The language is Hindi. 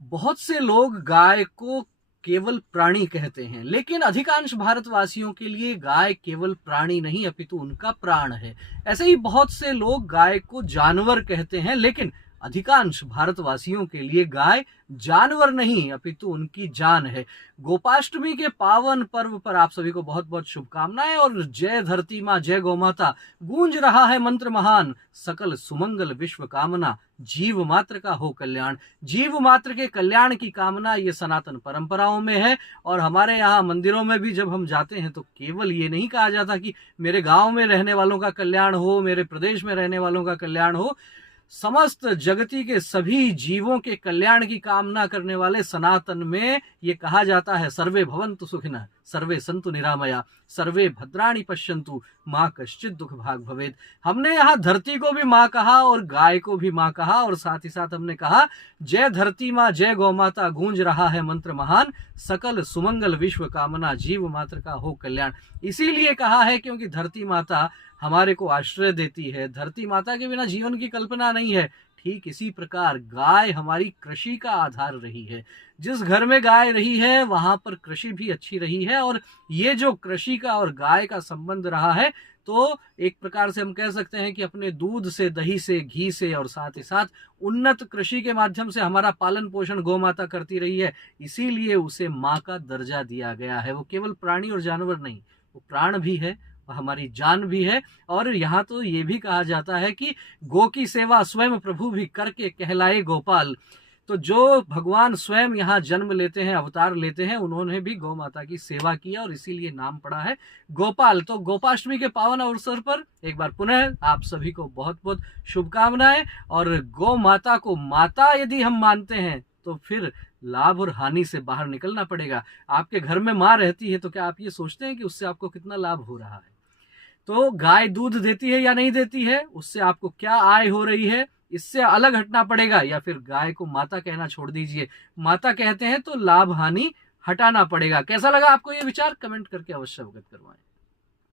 बहुत से लोग गाय को केवल प्राणी कहते हैं, लेकिन अधिकांश भारतवासियों के लिए गाय केवल प्राणी नहीं अपितु उनका प्राण है। ऐसे ही बहुत से लोग गाय को जानवर कहते हैं, लेकिन अधिकांश भारतवासियों के लिए गाय जानवर नहीं अपितु उनकी जान है। गोपाष्टमी के पावन पर्व पर आप सभी को बहुत बहुत शुभकामनाएं। और जय धरती माँ, जय गौ माता, गूंज रहा है मंत्र महान, सकल सुमंगल विश्व कामना, जीव मात्र का हो कल्याण। जीव मात्र के कल्याण की कामना ये सनातन परंपराओं में है। और हमारे यहाँ मंदिरों में भी जब हम जाते हैं तो केवल ये नहीं कहा जाता कि मेरे गांव में रहने वालों का कल्याण हो, मेरे प्रदेश में रहने वालों का कल्याण हो। समस्त जगती के सभी जीवों के कल्याण की कामना करने वाले सनातन में ये कहा जाता है, सर्वे भवन्तु सुखिनः, सर्वे सन्तु निरामया, सर्वे भद्राणि पश्यन्तु, माँ कश्चित् दुख भाग भवेत्। हमने यहाँ धरती को भी माँ कहा और गाय को भी माँ कहा, और साथ ही साथ हमने कहा जय धरती माँ, जय गौ माता, गूंज रहा है मंत्र महान, सकल सुमंगल विश्व कामना, जीव मात्र का हो कल्याण। इसीलिए कहा है क्योंकि धरती माता हमारे को आश्रय देती है, धरती माता के बिना जीवन की कल्पना नहीं है। ठीक इसी प्रकार गाय हमारी कृषि का आधार रही है। जिस घर में गाय रही है वहां पर कृषि भी अच्छी रही है। और ये जो कृषि का और गाय का संबंध रहा है, तो एक प्रकार से हम कह सकते हैं कि अपने दूध से, दही से, घी से, और साथ ही साथ उन्नत कृषि के माध्यम से हमारा पालन पोषण गौ माता करती रही है। इसीलिए उसे माँ का दर्जा दिया गया है। वो केवल प्राणी और जानवर नहीं, वो प्राण भी है, हमारी जान भी है। और यहाँ तो ये भी कहा जाता है कि गो की सेवा स्वयं प्रभु भी करके कहलाए गोपाल। तो जो भगवान स्वयं यहाँ जन्म लेते हैं, अवतार लेते हैं, उन्होंने भी गौ माता की सेवा की और इसीलिए नाम पड़ा है गोपाल। तो गोपाष्टमी के पावन अवसर पर एक बार पुनः आप सभी को बहुत बहुत शुभकामनाएं। और गौ माता को माता यदि हम मानते हैं तो फिर लाभ और हानि से बाहर निकलना पड़ेगा। आपके घर में माँ रहती है तो क्या आप ये सोचते हैं कि उससे आपको कितना लाभ हो रहा है? तो गाय दूध देती है या नहीं देती है, उससे आपको क्या आय हो रही है, इससे अलग हटना पड़ेगा, या फिर गाय को माता कहना छोड़ दीजिए। माता कहते हैं तो लाभ हानि हटाना पड़ेगा। कैसा लगा आपको ये विचार? कमेंट करके अवश्य अवगत करवाएं।